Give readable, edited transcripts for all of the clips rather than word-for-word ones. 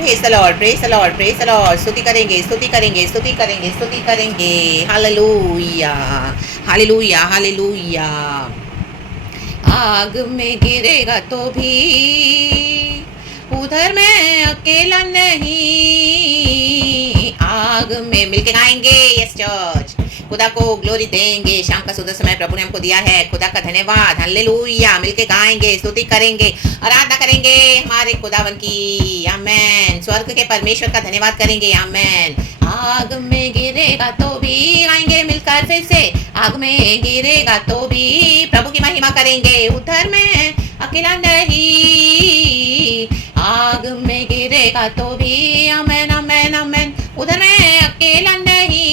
Praise the Lord, praise the Lord, praise the Lord. स्तुति करेंगे, स्तुति करेंगे, स्तुति करेंगे, स्तुति करेंगे। Hallelujah, hallelujah, hallelujah. आग में गिरेगा तो भी उधर मैं अकेला नहीं। आग में मिलके गाएंगे, यस चर्च। खुदा को ग्लोरी देंगे। शाम का सुंदर समय प्रभु ने हमको दिया है, खुदा का धन्यवाद। हालेलुया। मिलके गाएंगे, स्तुति करेंगे, आराधना करेंगे हमारे खुदावन की। आमेन। स्वर्ग के परमेश्वर का धन्यवाद करेंगे। आमेन। आग में गिरेगा तो भी गाएंगे मिलकर फिर से। आग में गिरेगा तो भी प्रभु की महिमा करेंगे। उधर में अकेला नहीं। आग में गिरेगा तो भी आमेन, आमेन, आमेन। उधर में अकेला नहीं।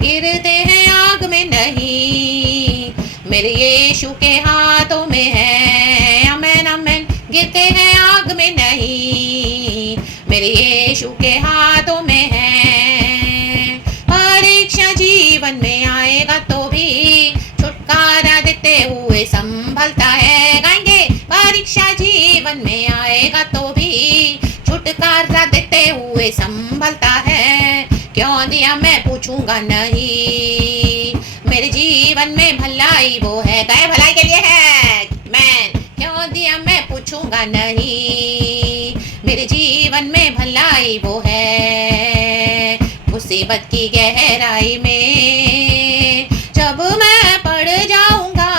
गिरते हैं आग में नहीं, मेरे यीशु के हाथों में है। आमेन, आमेन। गिरते हैं आग में नहीं, मेरे यीशु के हाथों में है। परीक्षा जीवन में आएगा तो भी छुटकारा देते हुए संभलता है। गाएंगे। परीक्षा जीवन में आएगा तो भी छुटकारा देते हुए संभलता है। क्यों दिया मैं पूछूंगा नहीं, मेरे जीवन में भलाई वो है। गए भलाई के लिए है। मैं क्यों दिया मैं पूछूंगा नहीं, मेरे जीवन में भलाई वो है। मुसीबत की गहराई में जब मैं पड़ जाऊंगा,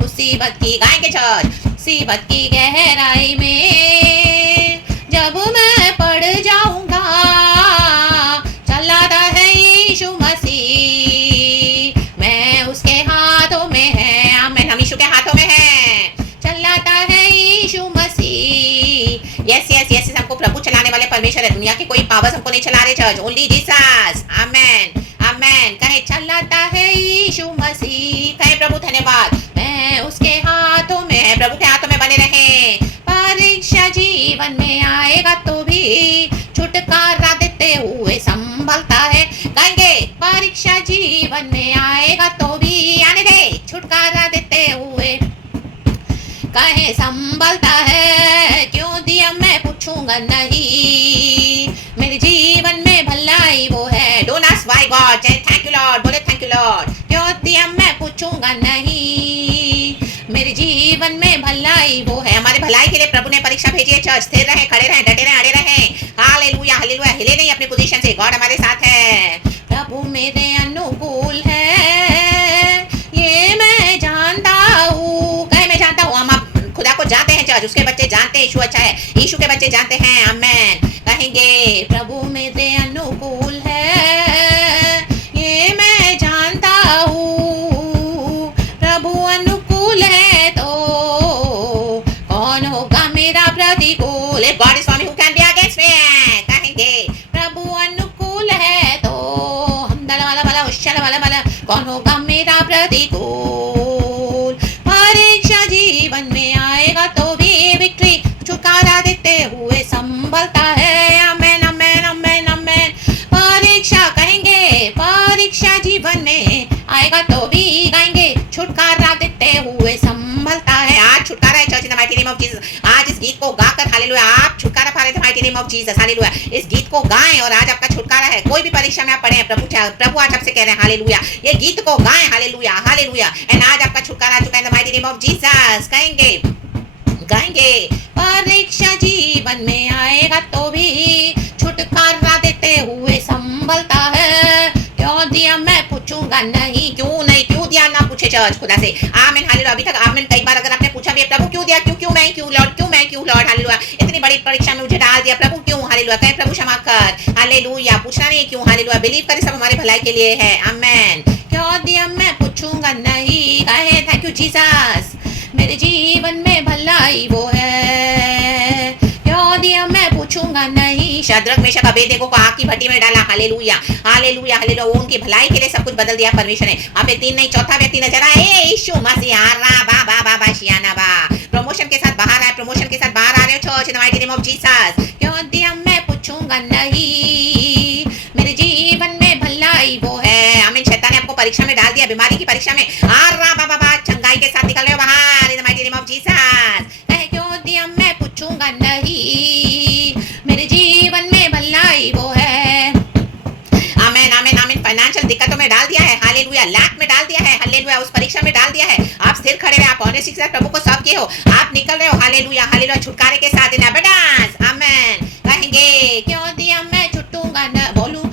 मुसीबत की गाएंगे चर्च। मुसीबत की गहराई में जब मैं पड़ जाऊंगा, चलाता है यीशु मसीह, मैं उसके हाथों में है। आमीन। हम यीशु के हाथों में है। चलाता है यीशु मसीह। Yes yes yes. हमको प्रभु चलाने वाले परमेश्वर है। दुनिया के कोई पावर्स हमको नहीं चला रहे church. Only Jesus. Amen, amen. कहे चलाता है यीशु मसीह। कहे प्रभु धन्यवाद, मैं उसके हाथों में है। प्रभु के हाथों में बने रहे। परीक्षा जीवन में आएगा तो भी छुटकारा देते हुए संभलता है। गाएंगे। परीक्षा जीवन में आएगा तो भी आने दे, छुटकारा देते हुए कहे संभलता है। क्यों दिया मैं पूछूंगा नहीं, मेरे जीवन में भलाई वो है। Don't ask why God, thank you Lord. बोले थैंक यू लॉर्ड। क्यों दिया मैं पूछूंगा नहीं, मेरे जीवन में भलाई वो है। हमारे भलाई के लिए प्रभु ने परीक्षा भेजी है चर्च। स्थिर रहे, खड़े रहे, डटे रहे, अड़े रहे। Hallelujah, hallelujah. हिले नहीं अपनी पोजीशन से। गॉड हमारे साथ है। प्रभु मेरे अनुकूल है, ये मैं जानता हूँ। कहे मैं जानता हूँ। हम खुदा को जानते हैं चर्च। उसके बच्चे जानते हैं यीशु अच्छा है। यीशु के बच्चे जानते हैं। आमेन। कहेंगे प्रभु मेरे अनुकूल है, ये मैं जानता हूँ। प्रभु अनुकूल है तो कौन होगा मेरा प्रतिकूल। God is for me, who can be against me. कहेंगे प्रभु अनुकूल है तो हम दला वाला वाला उश्चल वाला वाला कौन होगा मेरा प्रतिकूल। परीक्षा जीवन में आएगा तो भी विक्ट्री छुटकारा देते हुए संभलता है। आमेन, आमेन, आमेन, आमेन। परीक्षा कहेंगे। परीक्षा जीवन में आएगा तो भी गाएंगे, छुटकारा देते हुए संभलता है। आज छुटकारा है church in the mighty name of Jesus. आज इस गीत को गाकर हालेलुया आप छुटकारा पा रहे थे mighty name of Jesus. Hallelujah. इस गीत को गाएं और आज आपका छुटकारा है। कोई भी परीक्षा में आप पढ़े हैं, प्रभु आज आपसे कह रहे हैं हालेलुया, ये गीत को गाएं। Hallelujah, hallelujah. एंड आज आपका छुटकारा आ चुका है इन the mighty name of Jesus. कहेंगे, गाएंगे। परीक्षा जीवन में आएगा तो भी छुटकारा देते हुए संभलता है। क्यों दिया मैं पूछूंगा नहीं। क्यों नहीं, क्यों दिया ना पूछे चर्च खुदा से। आमीन, हालेलुया। अभी तक आमीन कई बार अगर आपने पूछा भी प्रभु क्यों दिया, क्यों क्यों मैं, क्यों लॉर्ड, क्यों मैं, क्यों लॉर्ड। हालेलुया। इतनी बड़ी परीक्षा में मुझे डाल दिया प्रभु क्यों। हालेलुया। कहे प्रभु क्षमा कर। हालेलुया। पूछना नहीं क्यों। हालेलुया। बिलीव करें सब हमारे भलाई के लिए है। आमेन। क्यों दिया मैं पूछूंगा नहीं। कहे थैंक यू जीसस, मेरे जीवन में भलाई वो है। क्यों दिया मैं पूछूंगा नहीं। शद्रक मेशक अबेदनेगो को आग की भट्टी में डाला। Hallelujah, hallelujah, hallelujah. वो उनकी भलाई के लिए सब कुछ बदल दिया परमेश्वर ने। आप एक तीन नहीं चौथा व्यक्ति नजर आए। यीशु मसीह बा बा बा शियाना बा। प्रमोशन के साथ बाहर आए, प्रमोशन के साथ बाहर आ रहे हो church in the mighty name of Jesus. क्यों दिया मैं पूछूंगा नहीं, मेरे जीवन में भलाई वो है। आमीन। शैतान ने आपको परीक्षा में डाल दिया, बीमारी की परीक्षा में। बा बा बा चंगाई के साथ निकल रहे हो बाहर इन the mighty name of Jesus. कहे क्यों दिया मैं पूछूं पूछूंगा नहीं, मेरे जीवन में भलाई वो है। आमेन आमेन आमेन। फाइनेंशियल दिक्कतों में डाल दिया है, हालेलुया, लैक में डाल दिया है, हालेलुया, उस परीक्षा में डाल दिया है, आप स्थिर खड़े रहे, आप ऑनेस्टी के साथ प्रभु को सर्व किए हो, आप निकल रहे हो, हालेलुया हालेलुया, छुटकारे के साथ इन एबंडेंस, आमेन। कहेंगे क्यों दिया मैं छूटूंगा न, बोलूं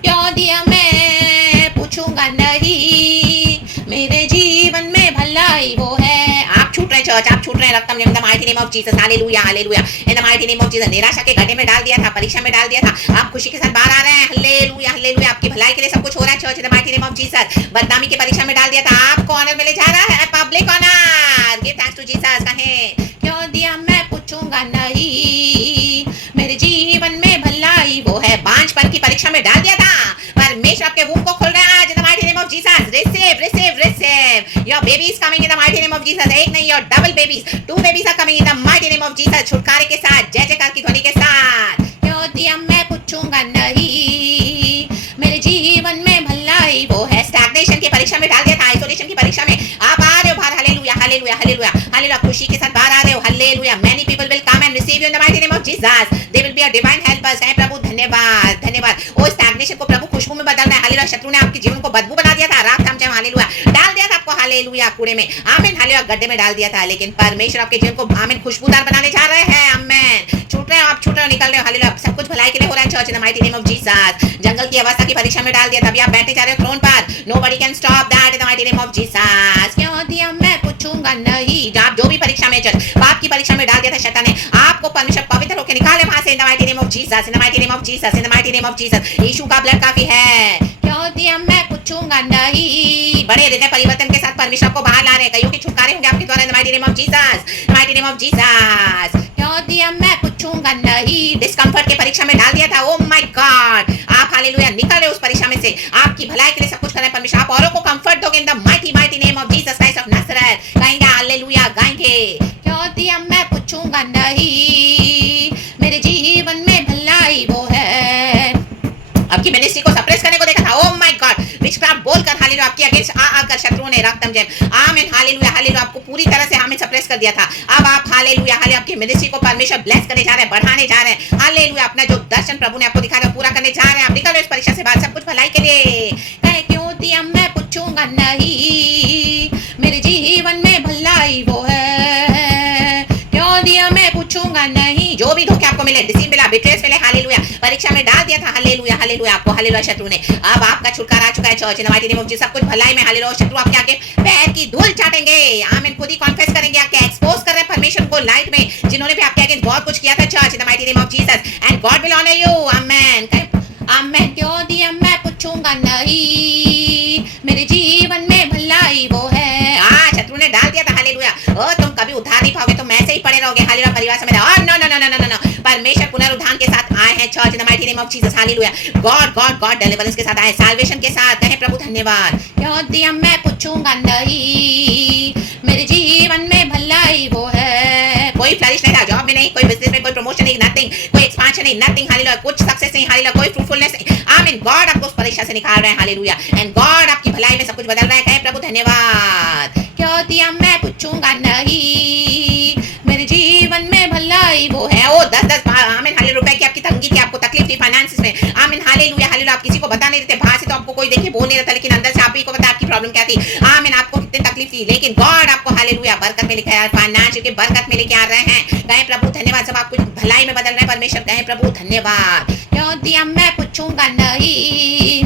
क्यों दिया मैं पूछूंगा नहीं, मेरे जीवन में भलाई वो है। आप छूट रहे चर्च, आप छूट रहे रक्तम in the mighty name of Jesus, hallelujah hallelujah, in the mighty name of Jesus. निराशा के गड्ढे में डाल दिया था, परीक्षा में डाल दिया था, आप खुशी के साथ बाहर आ रहे हैं, हालेलुया हालेलुया, आपकी भलाई के लिए सब कुछ हो रहा है church, in the mighty name of Jesus. बदनामी की परीक्षा में डाल दिया था, आपको ऑनर मिले जा रहा है, public honour, give thanks to Jesus. कहें क्यों दिया मैं पूछूंगा नहीं, मेरे जीवन में भलाई वो है। बांझपन की परीक्षा में डाल दिया था, परमेश्वर आपके वूम को खोल रहा है आज in the mighty name of Jesus. Receive receive receive, your baby is coming in the mighty name of Jesus. एक नहीं, your double babies, 2 babies are coming in the mighty name of Jesus, छुटकारे के साथ, जय जयकार की ध्वनि के साथ। क्यों दिया मैं पूछूंगा नहीं, मेरे जीवन में भलाई वो है। स्टैग्नेशन की परीक्षा में डाल दिया था, आइसोलेशन की परीक्षा में आप आ रहे हो बाहर, हालेलुया हालेलुया हालेलुया हालेलुया, खुशी के साथ बाहर आ रहे हो, hallelujah. Many people will come and receive you in the mighty name of Jesus, they will be a divine helpers. है प्रभु, धन्यवाद धन्यवाद। ओ स्टैग्नेशन को प्रभु खुशबू में बदल रहा है, हालेलुया। शत्रु ने आपके जीवन को बदबू बना दिया था, राख थाम, हालेलुया, डाल दिया था आपको, हालेलुया, कूड़े में, आमीन, हालेलुया, गड्ढे में डाल दिया था, लेकिन परमेश्वर आपके जीवन को, आमीन, खुशबूदार बनाने जा रहे हैं, आमीन। छूट रहे हो आप, छूट रहे हो, निकल रहे हो, हालेलुया, सब कुछ भलाई के लिए हो रहा है church in the mighty name of Jesus. जंगल की अवस्था की परीक्षा में डाल दिया था, अभी आप बैठने जा रहे हो थ्रोन पर, nobody can stop that in the mighty name of Jesus. क्यों दिया मैं पूछूंगा नहीं, आप जो भी परीक्षा में चल, पाप की परीक्षा में डाल दिया था शैतान ने, आपको परमेश्वर पवित्र होकर निकाले वहां से in the mighty name of Jesus, in the mighty name of Jesus, in the mighty name of Jesus. यीशु का ब्लड काफी है। क्यों दिया मैं पूछूंगा नहीं, बड़े हृदय परिवर्तन के साथ परमेश्वर को बाहर ला रहे हैं, कईयों के छुटकारे होंगे आपके द्वारा इन the mighty name of Jesus, mighty name of Jesus. क्यों दिया मैं पूछूंगा नहीं, डिस्कम्फर्ट के परीक्षा में डाल दिया था, ओ माय गॉड, आप हालेलुया निकल रहे उस परीक्षा में से, आपकी भलाई के लिए सब कुछ कर रहे हैं परमेश्वर, आप औरों को कंफर्ट दोगे इन the mighty mighty name of Jesus Christ of Nazareth. गाएंगे हालेलुया, गाएंगे क्यों दिया मैं पूछूंगा नहीं, मेरे जीवन में भलाई वो है। आपकी मिनिस्ट्री को सप्रेस करने को देखा था, ओह माय गॉड, विचक्राफ्ट बोलकर हालेलुया आपके अगेंस्ट आकर शत्रुओं ने रक्तम जैम, आमीन, हालेलुया हालेलुया, आपको पूरी तरह से हमें सप्रेस कर दिया था। अब आप हालेलुया हालेलुया आपकी मिनिस्ट्री को परमेश्वर ब्लेस करने जा रहे हैं, बढ़ाने जा रहे हैं, हालेलुया, अपना जो दर्शन प्रभु ने आपको दिखा था पूरा करने जा रहे हैं। आप निकल रहे इस परीक्षा से बाहर, सब कुछ भलाई के लिए। कहे क्यों दिया मैं पूछूंगा नहीं, मेरे जीवन में भलाई वो है। क्यों दिया मैं पूछूंगा नहीं, जो भी धोखे आपको मिले, डिसीव मिला, बिट्रेस मिले, हालेलुया, परीक्षा में डाल दिया था, हालेलुया हालेलुया, आपको हालेलुया शत्रु ने, अब आपका छुटकारा आ चुका है church in the mighty name of Jesus, सब कुछ भलाई में, हालेलुया। शत्रु आपके आगे पैर की धूल चाटेंगे, आमीन, खुद ही कॉन्फेस करेंगे, आपके एक्सपोज कर रहे हैं परमेश्वर को लाइट में, जिन्होंने भी आपके अगेंस्ट बहुत कुछ किया था church in the mighty name of Jesus, and God will honour you, आमीन आमीन। क्यों दिया मैं पूछूंगा नहीं, मेरे जीवन में भलाई वो है। शत्रु ने डाल दिया था, हालेलुया, ओ तुम कभी उद्धार नहीं पाओगे, तुम ऐसे ही पड़े रहोगे, हालेलुया, परिवार समेत, और no no no no no no, परमेश्वर पुनरुत्थान के साथ आए हैं church in the mighty name of Jesus, हालेलुया, गॉड गॉड गॉड डिलीवरेंस के साथ आए, साल्वेशन के साथ। कहे प्रभु धन्यवाद। क्यों दिया मैं पूछूंगा नहीं, मेरे जीवन में भलाई वो है। कोई फ्लरिश नहीं था, जॉब में नहीं, कोई बिजनेस में, कोई प्रमोशन नहीं, नथिंग, कोई एक्सपांशन नहीं, नथिंग, हालेलुया, कुछ सक्सेस नहीं, हालेलुया, कोई फ्रूटफुलनेस नहीं, आमीन। गॉड आपको उस परीक्षा से निकाल रहे हैं, हालेलुया, एंड गॉड आपकी भलाई में सब कुछ बदल रहा है। कहे प्रभु धन्यवाद। क्यों दिया मैं पूछूंगा नहीं, मेरे जीवन में भलाई वो है। ओ 10-10 आमीन हालेलुया रुपए की आपकी तंगी थी, आपको तकलीफ थी फाइनेंस में, आमीन, हालेलुया हालेलुया, आप किसी को बता नहीं देते, बाहर से तो आपको कोई देखिए बोल नहीं रहा था, लेकिन अंदर से आप ही को पता आपकी प्रॉब्लम क्या थी, आमीन, आपको कितनी तकलीफ थी, लेकिन गॉड आपको हालेलुया बरकत में लेके आया, फाइनेंशियल की बरकत में लेके आ रहे हैं। कहे प्रभु धन्यवाद, सब आप कुछ भलाई में बदल रहे हैं परमेश्वर, कहे प्रभु धन्यवाद। क्यों दिया मैं पूछूंगा नहीं,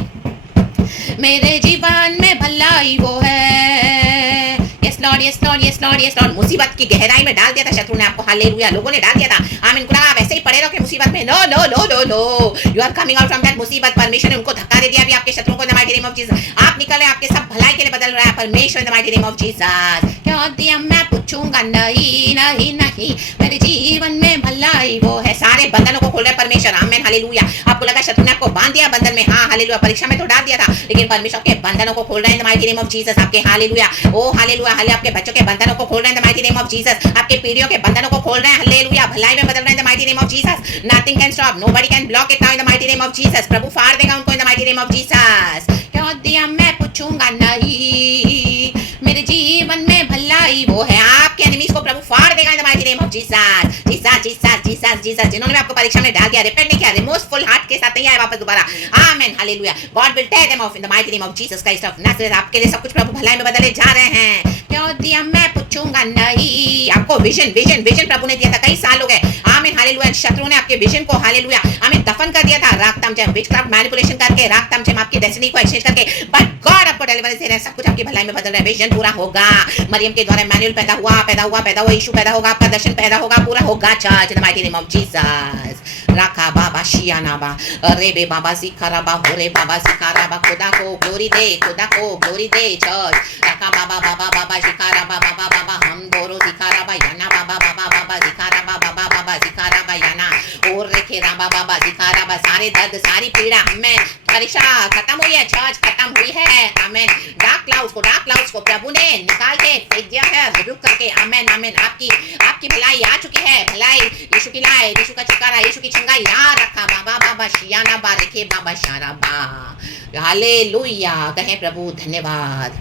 मेरे जीवन में भलाई वो है। Yes Lord yes Lord yes Lord yes Lord. मुसीबत की गहराई में डाल दिया था शत्रु ने आपको, हालेलुया, लोगों ने डाल दिया था, आमीन, गुनाह, आप ऐसे ही पड़े रहो कि मुसीबत में, no no no no no, you are coming out from that मुसीबत। परमेश्वर ने उनको धक्का दे दिया अभी आपके शत्रुओं को इन the mighty name of Jesus, आप निकल रहे, आपके सब भलाई के लिए बदल रहा है परमेश्वर इन the mighty name of Jesus. क्यों दिया मैं पूछूंगा नहीं नहीं नहीं, मेरे जीवन में भलाई वो है। सारे बंधनों को खोल रहे परमेश्वर, आमीन, हालेलुया। आपको लगा शत्रु ने आपको बांध दिया बंधन में, हाँ हालेलुया, परीक्षा में तो डाल दिया था, लेकिन परमेश्वर के बंधनों को खोल रहे हैं in the mighty name of Jesus, आपके हालेलुया, ओ हालेलुया हालेलुया, आपके बच्चों के बंधनों को खोल रहे हैं in the mighty name of Jesus, आपके पीढ़ियों के बंधनों को खोल रहे हैं, हालेलुया, भलाई में बदल रहे हैं in the mighty name of Jesus. Nothing can stop, nobody can block it now in the mighty name of Jesus. प्रभु फाड़ देगा उनको in the mighty name of Jesus. क्यों दिया मैं पूछूंगा नहीं, मेरे जीवन में भलाई वो है। आपके आपके एनिमीज को प्रभु फाड़ देगा इन the mighty name of Jesus. Jesus Jesus Jesus Jesus, जिन्होंने भी आपको परीक्षा में डाल दिया, रिपेंट नहीं किया, रिमोर्सफुल हार्ट के साथ नहीं आए वापस दोबारा, आमेन हालेलुया, God will tear them off in the mighty name of Jesus Christ of Nazareth. आपके लिए सब कुछ प्रभु भलाई में बदले जा रहे हैं। क्यों दिया मैं पूछूंगा नहीं। आपको विजन विजन विजन प्रभु ने दिया था, कई साल हो गए, आमीन हालेलुया। शत्रु ने आपके विजन को हालेलुया आमीन दफन कर दिया था, राखताम जैम विचक्राफ्ट मैनिपुलेशन करके, राखताम जैम आपकी डेस्टिनी को एक्सचेंज करके, बट गॉड आपको डिलीवरेंस दे रहे हैं, सब कुछ आपकी भलाई में बदल रहा है। विजन पूरा होगा। मरियम के द्वारा मैनुअल पैदा हुआ, यीशु पैदा होगा, आपका दर्शन पैदा होगा, पूरा होगा church in the mighty name of Jesus. राखा बाबा शियाना बा, अरे बे बाबा सिखारा बा, होरे बाबा सिखारा बा, खुदा को ग्लोरी दे, खुदा को ग्लोरी दे चर्च। राखा बाबा बाबा बाबा सिखारा बा, बाबा बाबा हम दोरो सिखारा बा, याना बाबा बाबा बाबा सिखारा बा, बाबा बाबा सिखारा बा, याना और रेखे राबा बाबा सिखारा बा। सारे दर्द सारी पीड़ा हमें परीक्षा खत्म हुई है, चर्च खत्म हुई है, आमेन। डार्क क्लाउड्स को प्रभु ने निकाल के फेंक दिया है, रिब्यूक करके, आमेन आमेन। आपकी भलाई आ चुकी है, भलाई यीशु की लाई, यीशु का चिकारा, यीशु की चंगाई याद रखा, बाबा बाबा शियाना बा, रेखे बाबा शारा बा, हालेलुया। कहें प्रभु धन्यवाद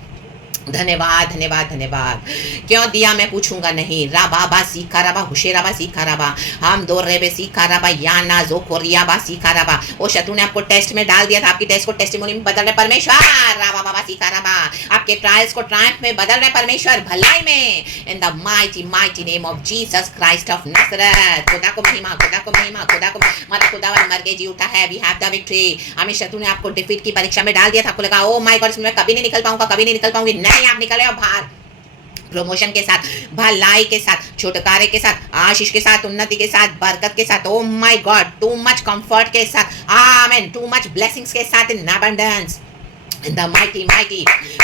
धन्यवाद धन्यवाद धन्यवाद। क्यों दिया मैं पूछूंगा नहीं। राबाबा सीखा राबा, हुशेराबा सीखा राबा, हम दो रेबे सीखा राबा, याना जो कोरियाबा सीखा राबा। वो शत्रु ने आपको टेस्ट में डाल दिया था, आपकी टेस्ट को टेस्टिमोनी में बदल रहे परमेश्वर, राबा बाबा सीखा राबा। आपके ट्रायल्स को ट्रायम्फ में बदल रहे परमेश्वर, भलाई में, इन the mighty mighty name of Jesus Christ of Nazareth. खुदा को महिमा, खुदा को महिमा, खुदा को हमारा खुदावन मर के जी उठा है। We have the victory. हमें शत्रु ने आपको डिफीट की परीक्षा में डाल दिया था, आपको लगा ओ माय गॉड मैं कभी नहीं निकल पाऊंगा, कभी नहीं निकल पाऊंगी। नहीं, आप निकले हो बाहर, प्रमोशन के साथ, भलाई के साथ, छुटकारे के साथ, आशीष के साथ, उन्नति के साथ, बरकत के साथ, oh my God too much comfort के साथ, आमेन, टू मच ब्लेसिंग्स के साथ, in abundance, in the mighty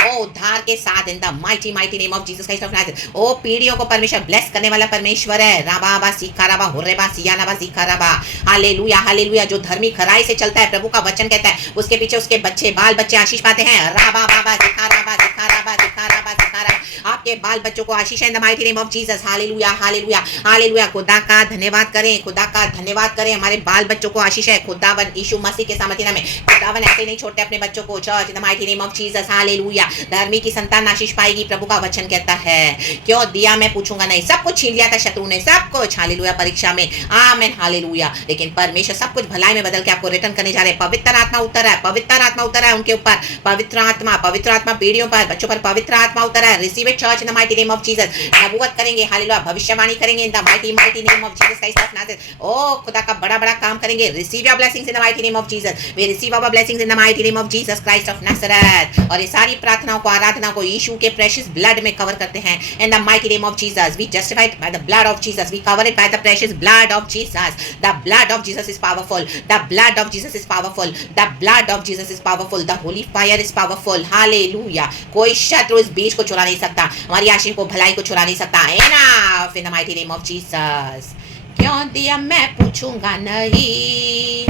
ओ उद्धार के साथ, in the mighty name of Jesus Christ of Nazareth। ओ पीढ़ियों को परमेश्वर ब्लेस करने वाला परमेश्वर है। राबा सीखा राबा, होरेबा सियानाबा सीखा राबा, हालेलुया हालेलुया। जो धर्मी खराई से चलता है, प्रभु का वचन कहता है, उसके पीछे उसके बच्चे बाल बच्चे आशीष पाते हैं। राबा बाबा सीखा राबा सीखा राबा सीखा राबा सीखा राबा। आपके बाल बच्चों को आशीष है, in the mighty name of Jesus। Hallelujah hallelujah hallelujah. खुदा का धन्यवाद करें, खुदा का धन्यवाद करें। हमारे बाल बच्चों को आशीष है। खुदावन यीशु मसीह के सामर्थ्य में, खुदावन ऐसे नहीं छोड़ते अपने बच्चों को। Church in the mighty name of Jesus, hallelujah. धर्मी की संतान आशीष पाएगी, प्रभु का वचन कहता है। क्यों दिया मैं पूछूंगा नहीं। सब कुछ छीन लिया था शत्रु ने, सब कुछ, हालेलुया, परीक्षा में, आमेन हालेलुया। लेकिन परमेश्वर सब कुछ भलाई में बदल के आपको रिटर्न करने जा रहे हैं। पवित्र आत्मा उतर है, पवित्र आत्मा उतर है उनके ऊपर, पवित्र आत्मा पीढ़ियों पर, बच्चों पर पवित्र आत्मा उतर है। Receive it church in the mighty name of Jesus. नबूवत करेंगे, हालेलुया, भविष्यवाणी करेंगे in the mighty name of Jesus Christ of Nazareth. ओ खुदा का बड़ा बड़ा काम करेंगे। Receive your blessings in the mighty name of Jesus. We receive our blessings in the mighty name of Jesus Christ of Nazareth. और ये सारी प्रार्थनाओं को, आराधना को यीशु के प्रेशियस ब्लड में कवर करते हैं, in the mighty name of Jesus. We justified by the blood of Jesus, we cover it by the precious blood of Jesus. The blood of Jesus is powerful, the blood of Jesus is powerful, the blood of Jesus is powerful, the holy fire is powerful, हालेलुया। कोई शत्रु इस बीज को चुरा नहीं सकता, हमारी आशीष को, भलाई को चुरा नहीं सकता। Enough in the mighty name of Jesus. क्यों दिया मैं पूछूंगा नहीं।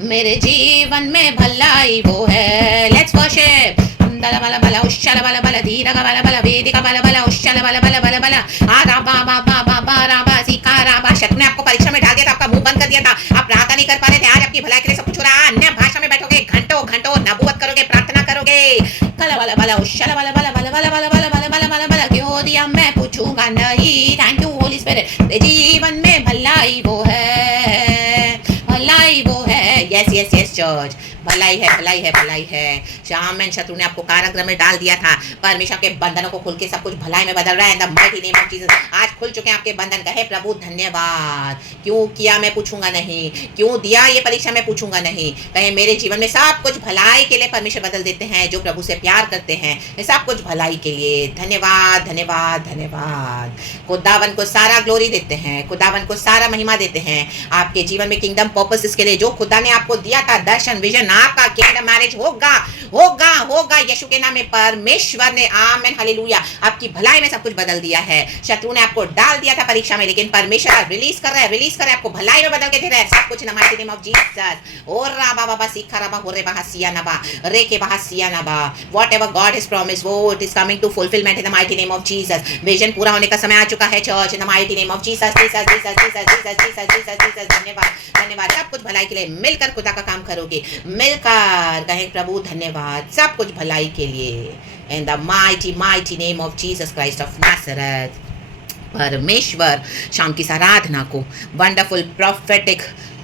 मेरे जीवन में भलाई वो है। Let's worship. दला बला बला उशाला बला बला धीरा का बला बला वेदिका बला बला उशाला बला बला बला बला आरा बा बा बा बा बा रा बा सिका रा बा। शत्रु ने आपको परीक्षा में डाल दिया था, आपका मुंह बंद कर दिया था, आप प्रार्थना नहीं कर पा रहे थे। आज आपकी भलाई के लिए सब कुछ हो रहा है। अन्य भाषा में बैठोगे, घंटों घंटों नबूवत करोगे, प्रार्थना करोगे। कला बला बला उशाला बला बला बला बला बला बला बला बला बला बला। क्यों दिया मैं पूछूंगा नहीं। Thank you Holy spirit. जीवन में भलाई वो है, भलाई वो है। यस यस यस चर्च, भलाई है भलाई है भलाई है। शाम में शत्रु ने आपको कारागृह में डाल दिया था, परमेश्वर के बंधनों को खुल के सब कुछ भलाई में बदल रहा है। इन the mighty name of Jesus आज खुल चुके हैं आपके बंधन। कहे प्रभु धन्यवाद। क्यों किया मैं पूछूंगा नहीं, क्यों दिया ये परीक्षा मैं पूछूंगा नहीं। कहे मेरे जीवन में सब कुछ भलाई के लिए परमेश्वर बदल देते हैं। जो प्रभु से प्यार करते हैं सब कुछ भलाई के लिए। धन्यवाद धन्यवाद धन्यवाद। खुदावन को सारा ग्लोरी देते हैं, खुदावन को सारा महिमा देते हैं। आपके जीवन में किंगडम पर्पस के लिए जो खुदा ने आपको दिया था, दर्शन विजन, आपका किंगडम मैरिज होगा होगा होगा यीशु के नाम में। परमेश्वर ने, आमेन हालेलुया, आपकी भलाई में सब कुछ बदल दिया है। शत्रु ने आपको डाल दिया था परीक्षा में, लेकिन परमेश्वर रिलीज कर रहा है, आपको भलाई में बदल के दे रहा है सब कुछ इन the mighty name of Jesus. और राबा बाबा सीखा राबा होरे बहा सिया नबा रे के बहा सिया नबा। व्हाटएवर गॉड हैज प्रॉमिस्ड वो it is coming to fulfilment in the mighty name of Jesus. Vision पूरा होने का समय आ चुका है church, in the mighty name of Jesus Jesus Jesus Jesus Jesus Jesus Jesus Jesus. धन्यवाद धन्यवाद। सब कुछ भलाई के लिए मिलकर खुदा का काम करोगे, मिलकर कहें प्रभु धन्यवाद, सब कुछ भलाई के लिए। इन the mighty name of Jesus Christ of Nazareth. परमेश्वर शाम की इस आराधना को वंडरफुल प्रोफेटिक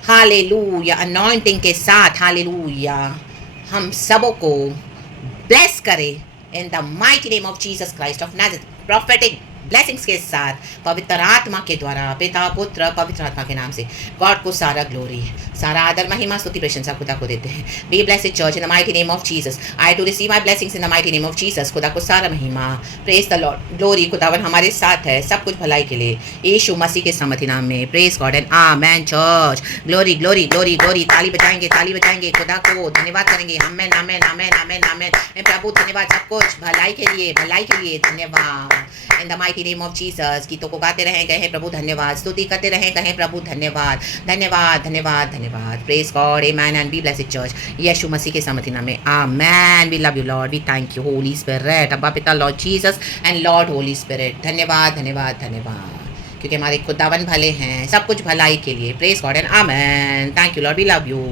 हालेलुया अनॉइंटिंग के साथ हालेलुया हम सबों को ब्लेस करे इन the mighty name of Jesus Christ of Nazareth. Prophetic blessings के साथ पवित्र आत्मा के द्वारा पिता पुत्र पवित्र आत्मा के नाम से गॉड को सारा ग्लोरी सारा आदर महिमा स्तुति प्रशंसा खुदा को देते हैं। Be blessed church in the mighty name of Jesus. I to receive my blessings in the mighty name of Jesus. खुदा को सारा महिमा प्रेज द लॉर्ड ग्लोरी खुदावन हमारे साथ है सब कुछ भलाई के लिए यीशु मसीह के समर्थी नाम में praise God and amen church. Glory glory glory glory ताली बजाएंगे खुदा को धन्यवाद करेंगे। आमेन आमेन आमेन आमेन आमेन प्रभु धन्यवाद सब कुछ भलाई के लिए धन्यवाद इन the mighty name of Jesus. गीतों को गाते रहें कहें प्रभु धन्यवाद स्तुति करते रहें कहें प्रभु धन्यवाद धन्यवाद धन्यवाद धन्यवाद praise God amen and be blessed church यीशु मसीह के समर्थी नाम में amen. We love you Lord we thank you Holy Spirit अब्बा पिता Lord Jesus and Lord Holy Spirit धन्यवाद धन्यवाद धन्यवाद क्योंकि हमारे खुदावन भले हैं सब कुछ भलाई के लिए praise God and amen. Thank you Lord we love you.